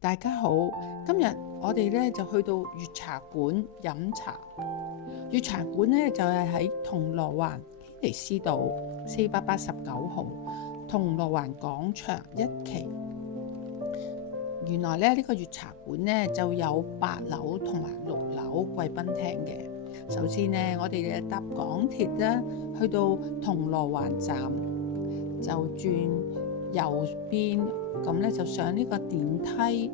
大家好，今日我哋咧就去到粵茶館飲茶。粵茶館咧就係喺銅鑼灣軒尼詩道489號銅鑼灣廣場1期。原來咧呢個粵茶館咧就有8樓同埋6樓貴賓廳嘅。首先咧，我哋搭港鐵咧去到銅鑼灣站，就轉右邊，咁咧就上呢個電梯，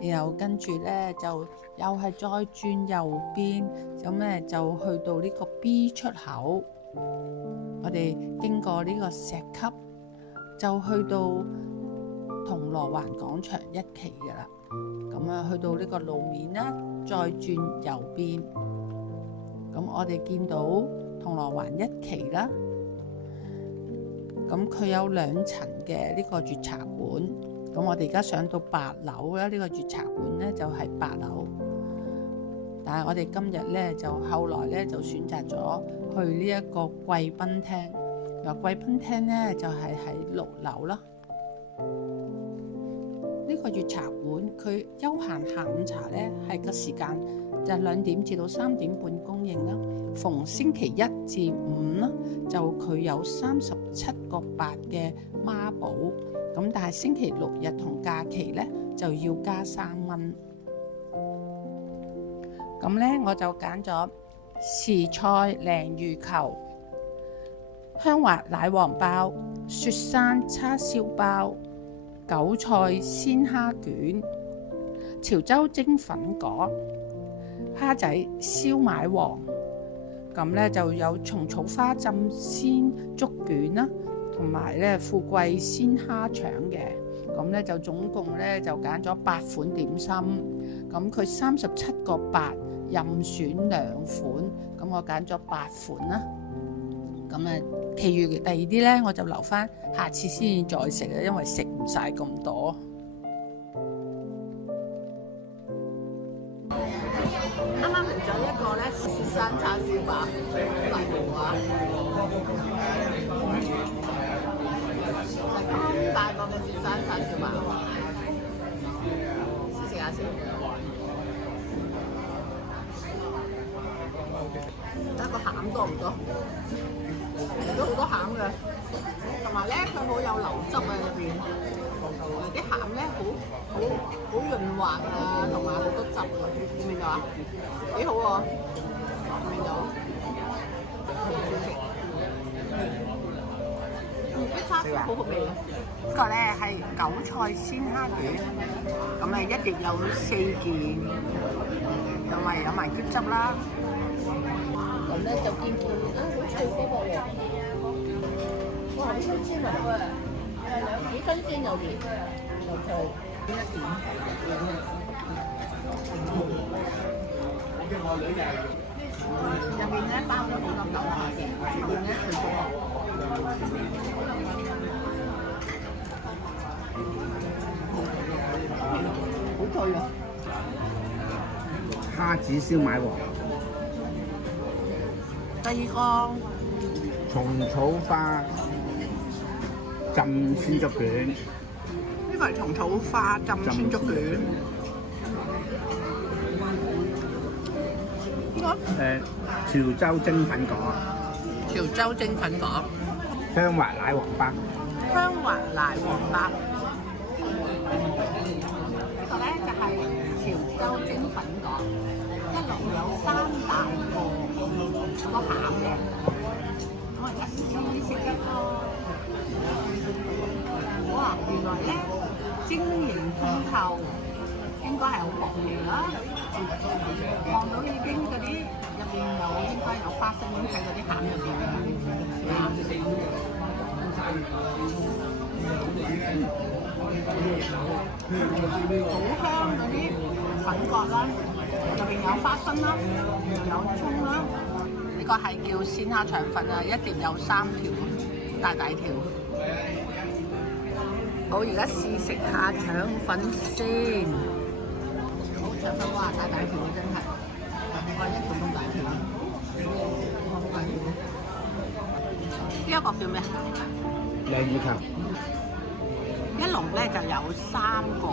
然後跟住咧就又係再轉右邊，咁咧就去到呢個 B 出口。我哋經過呢個石級，就去到銅鑼灣廣場1期嘅啦。咁啊，去到呢個路面啦，再轉右邊。咁我哋見到銅鑼灣1期啦。咁佢有2層嘅呢個粵茶館。咁我哋而家上到8樓啦，呢個粵茶館咧就係8樓。但係我哋今日咧就後來咧就選擇咗去呢一個貴賓廳。嗱，貴賓廳咧就係喺6樓啦。呢個粵茶館佢休閒下午茶咧係個時間就2點至到3點半供應啦。逢星期1至5啦，就佢有37個8嘅孖寶。咁但係星期6日同假期咧就要加3蚊。咁咧我就揀咗時菜鯪魚球、香滑奶黃包、雪山叉燒包、韭菜鮮蝦卷、潮州蒸粉果、蝦仔燒賣王。咁咧就有蟲草花浸鮮竹卷啦，同埋咧富貴鮮蝦腸嘅。咁咧就總共咧就揀咗8款點心。咁佢37個8，任選2款。咁我揀咗8款啦。咁啊，其餘第二啲咧我就留翻下次先再食啊，因為食唔晒咁多。啱啱嚟咗一個咧雪山叉燒包，好大個啊！係咁大個嘅雪山叉燒包，試食下先。睇個餡多唔多？都好多餡嘅，同埋咧佢好有流汁啊入邊，啲餡咧好潤滑啊，同埋好多汁啊，見唔見到啊？幾好喎，見唔見到？啲叉燒好好味啊！呢個咧係韭菜鮮蝦卷，咁啊一碟有4件，同埋有埋喼汁啦。咁咧就見到好脆嗰個喎，哇好新鮮啊！幾新鮮又甜又脆，呢一點。入面咧包咗好多韭菜嘅，入面咧脆多，好脆啊！蝦子燒賣王。第二個蟲草花浸鮮竹卷，呢個係蟲草花浸鮮竹卷。潮州蒸粉果，潮州蒸粉果，香滑奶黃包，香滑奶黃包。呢個咧就係潮州蒸粉果，一籠有3大個餡嘅。我而家試食一個，哇！原來咧晶瑩通透，應該係好薄味啦。望到已經嗰啲入邊有應該有花生，已經睇到啲餡入邊嘅。好香嗰啲粉角啦，入邊有花生啦，有葱啦。呢個係叫鮮蝦腸粉啊，一碟有3條，大條。好，而家試食下腸粉先。好，腸粉哇，大條啊，真係，哇，一條咁大條，哇，好大條。呢一個叫咩？鯪魚球。一籠咧就有3個，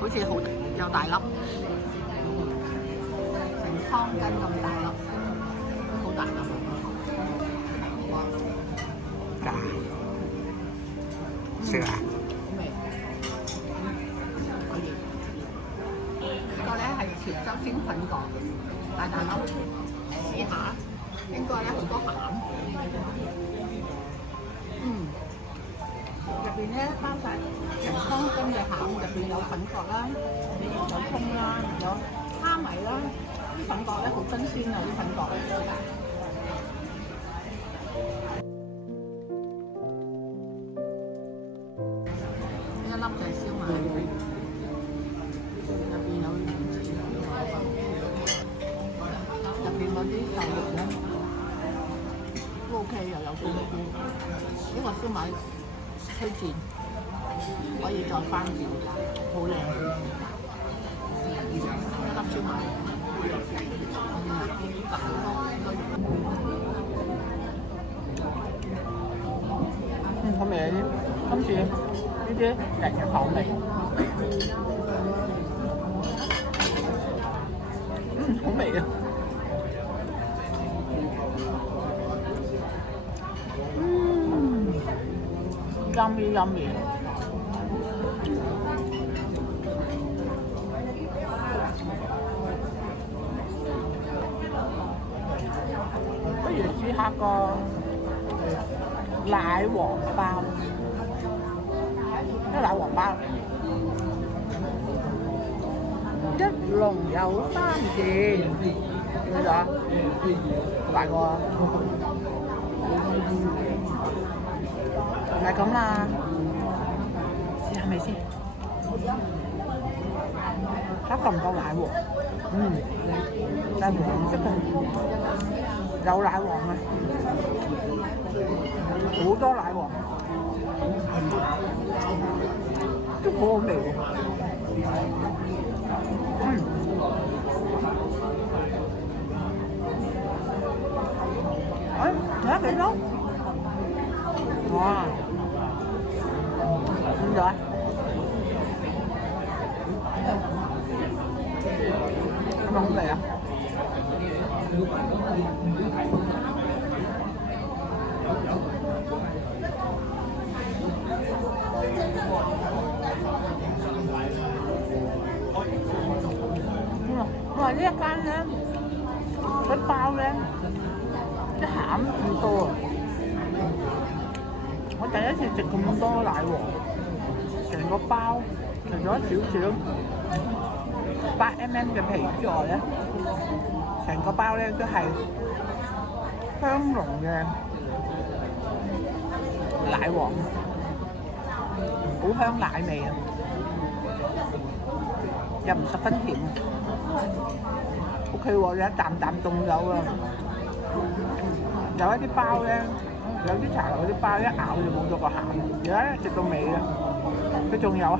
好似好有大粒，成湯羹咁大粒，好大粒。咋？食啊？好味。可以。呢個咧係潮州蒸粉角，大大粒，試下，應該咧好多餡。入邊咧包晒成湯羹嘅餡，入邊有粉角啦，有葱啦，有蝦米啦，啲粉角咧好新鮮啊！啲粉角一粒就係燒賣，入邊有魚翅，入邊嗰啲豆肉咧都 OK，又有菇菇。呢個燒賣推薦，可以再翻調，好靚。一粒燒賣，好味啊！今次呢啲人嘅口味，好味啊！yummy yummy。不如試下個奶黃包，奶黃包一籠有3件，見唔見啊？大個啊！唔係咁啦，試下味先。睇夠唔夠奶黃？係黃色嘅，有奶黃啊，好多奶黃，都好好味喎。睇下幾多？哇！點解？係咪好味啊？我話呢一間咧，佢包咧啲餡咁多啊！我第一次食咁多奶黃，成個包除咗少少8mm 嘅皮之外咧，成個包咧都係香濃嘅奶黃，好香奶味啊！又唔十分甜 ，OK 喎，有一啖啖仲有啊！有一啲包咧，有啲茶樓嗰啲包一咬就冇咗個餡，而家食到尾啊，佢仲有餡。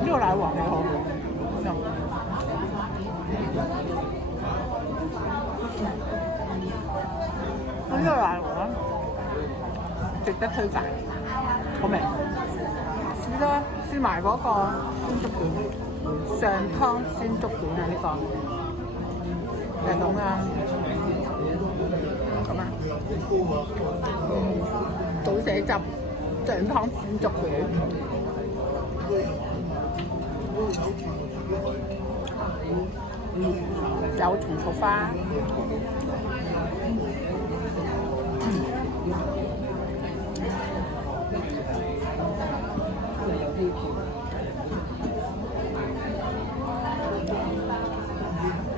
呢個奶黃幾好，呢個奶黃值得推介，好味。試啦，試埋嗰個鮮竹卷，上湯鮮竹卷啊！呢個就係咁啊，咁啊，倒瀉汁，上湯鮮竹卷，有蟲草花。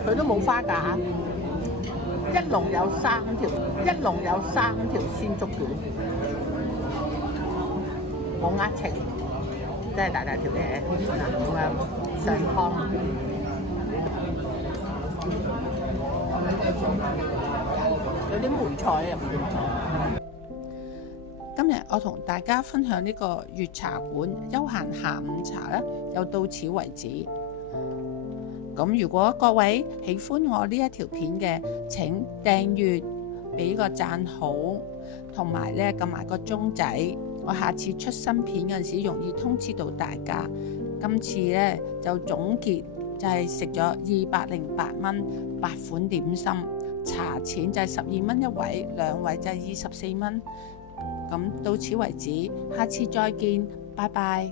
佢都冇花架，一籠有3條鮮竹卷，冇呃情，真係大大條嘅，咁樣上湯，有啲梅菜入面。今日我同大家分享呢個粵茶館休閒下午茶咧，又到此為止。咁如果各位喜歡我呢一條片嘅，請訂閱，俾個讚好，同埋咧撳埋個鐘仔，我下次出新片嗰陣時容易通知到大家。今次咧就總結就係食咗208蚊8款點心，茶錢就係12蚊一位，2位就係24蚊。咁到此為止，下次再見，拜拜。